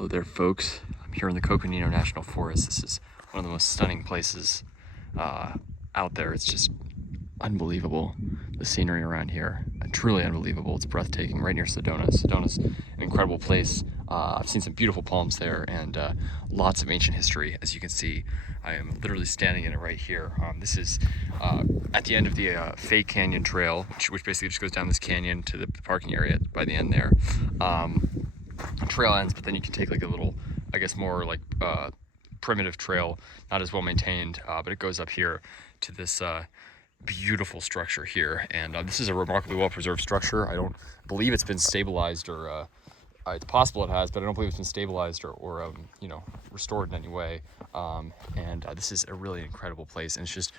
Hello there, folks. I'm here in the Coconino National Forest. This is one of the most stunning places out there. It's just unbelievable, the scenery around here. Truly unbelievable. It's breathtaking, right near Sedona. Sedona's an incredible place. I've seen some beautiful palms there and lots of ancient history. As you can see, I am literally standing in it right here. This is at the end of the Fake Canyon Trail, which basically just goes down this canyon to the parking area by the end there. Trail ends, but then you can take like a little, I guess more like primitive trail, not as well maintained, but it goes up here to this beautiful structure here. And this is a remarkably well preserved structure. I don't believe it's been stabilized, or it's possible it has, but I don't believe it's been stabilized or you know, restored in any way. This is a really incredible place, and it's just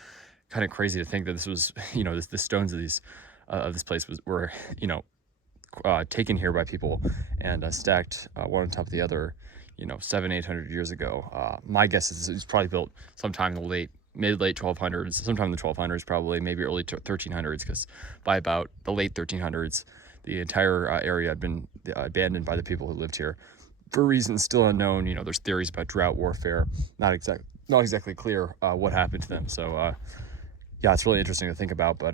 kind of crazy to think that this was, you know, the stones of this place were you know, taken here by people and stacked one on top of the other, you know, 700-800 years ago. My guess is it was probably built sometime in the mid-late 1200s, sometime in the 1200s, probably maybe early 1300s, because by about the late 1300s, the entire area had been abandoned by the people who lived here for reasons still unknown. You know, there's theories about drought warfare, not exactly clear what happened to them. So yeah, it's really interesting to think about. But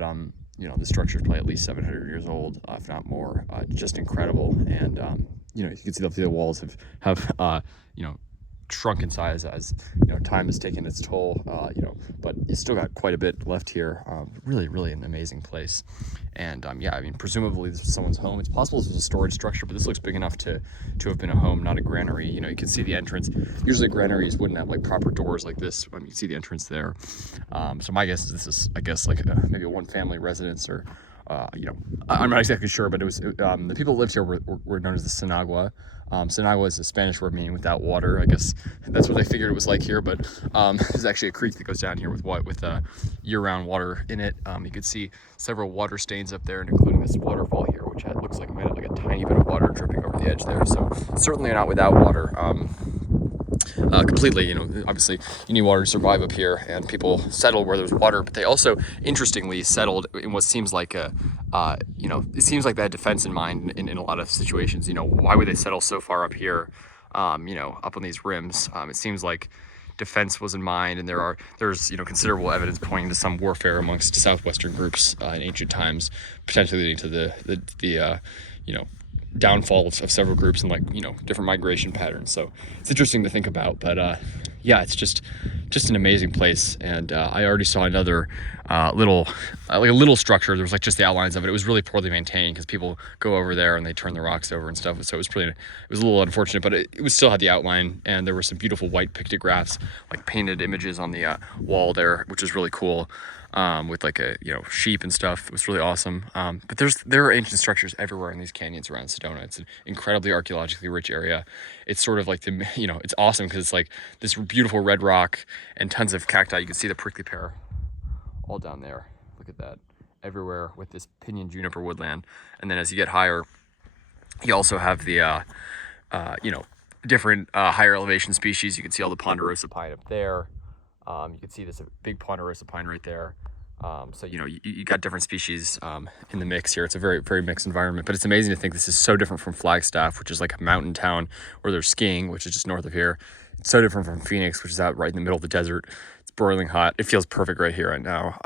you know, the structure is probably at least 700 years old, if not more. Just incredible. And you know, you can see the walls have you know, shrunk in size as, you know, time has taken its toll, you know, but it's still got quite a bit left here. Really an amazing place. And yeah, I mean, presumably this was someone's home. It's possible this was a storage structure, but this looks big enough to have been a home, not a granary. You know, you can see the entrance. Usually granaries wouldn't have like proper doors like this. You can see the entrance there. So my guess is this is, I guess, like maybe a one family residence, or you know, I'm not exactly sure, but it was the people who lived here were known as the Sinagua. Sinagua is a Spanish word meaning without water. I guess that's what they figured it was like here, but there's actually a creek that goes down here with year-round water in it. You can see several water stains up there, and including this waterfall here, which looks like it might have like a tiny bit of water dripping over the edge there. So certainly not without water. Completely, you know, obviously you need water to survive up here, and people settled where there's water, but they also interestingly settled in what seems like you know, it seems like they had defense in mind in a lot of situations. You know, why would they settle so far up here, you know, up on these rims? It seems like defense was in mind, and there's you know, considerable evidence pointing to some warfare amongst southwestern groups in ancient times, potentially leading to the you know, downfall of several groups and, like, you know, different migration patterns. So it's interesting to think about. But yeah, it's just an amazing place. And I already saw another like a little structure. There was like just the outlines of it. It was really poorly maintained because people go over there and they turn the rocks over and stuff. So it was a little unfortunate, but it was still had the outline, and there were some beautiful white pictographs, like painted images on the wall there, which was really cool. With like a, you know, sheep and stuff. It was really awesome. But there are ancient structures everywhere in these canyons around Sedona. It's an incredibly archaeologically rich area. It's sort of like you know, it's awesome because it's like this beautiful red rock and tons of cacti. You can see the prickly pear all down there. Look at that, everywhere with this pinyon juniper woodland. And then as you get higher, you also have the you know, different higher elevation species. You can see all the ponderosa pine up there. You can see this big ponderosa pine right there. So, you know, you got different species in the mix here. It's a very mixed environment, but it's amazing to think this is so different from Flagstaff, which is like a mountain town where there's skiing, which is just north of here. It's so different from Phoenix, which is out right in the middle of the desert. It's broiling hot. It feels perfect right here right now.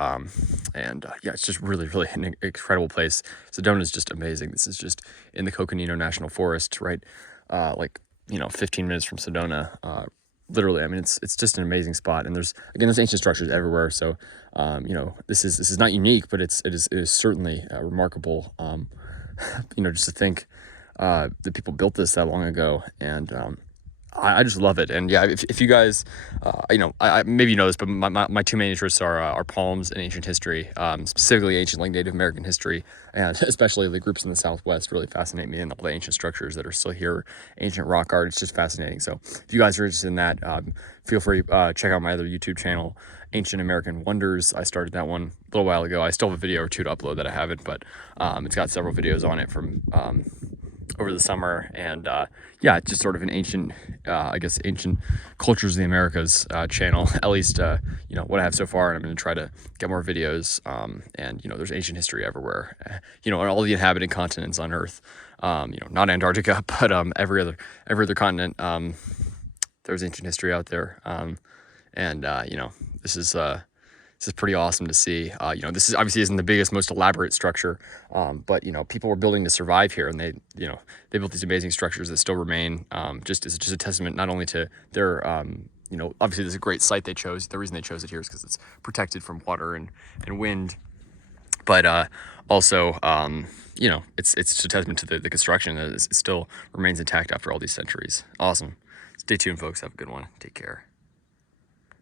Yeah, it's just really an incredible place. Sedona is just amazing. This is just in the Coconino National Forest, right? Like, you know, 15 minutes from Sedona. Literally, I mean, it's just an amazing spot, and there's ancient structures everywhere. So, you know, this is not unique, but it is certainly remarkable. You know, just to think that people built this that long ago, and I just love it. And yeah, if you guys, you know, I maybe you know this, but my two main interests are palms and ancient history, specifically ancient, like, Native American history, and especially the groups in the Southwest really fascinate me, and all the ancient structures that are still here, ancient rock art. It's just fascinating. So if you guys are interested in that, feel free check out my other YouTube channel, Ancient American Wonders. I started that one a little while ago. I still have a video or two to upload that I haven't, but it's got several videos on it from over the summer. And yeah, it's just sort of an ancient, I guess, ancient cultures of the Americas channel, at least, you know, what I have so far. And I'm going to try to get more videos. And, you know, there's ancient history everywhere, you know, on all the inhabited continents on Earth. You know, not Antarctica, but every other continent. There's ancient history out there. And you know, this is pretty awesome to see. You know, this is obviously isn't the biggest, most elaborate structure, but you know, people were building to survive here, and you know, they built these amazing structures that still remain. Just a testament not only to their, you know, obviously this is a great site they chose. The reason they chose it here is because it's protected from water and wind, but also, you know, it's a testament to the construction that it still remains intact after all these centuries. Awesome. Stay tuned, folks. Have a good one. Take care.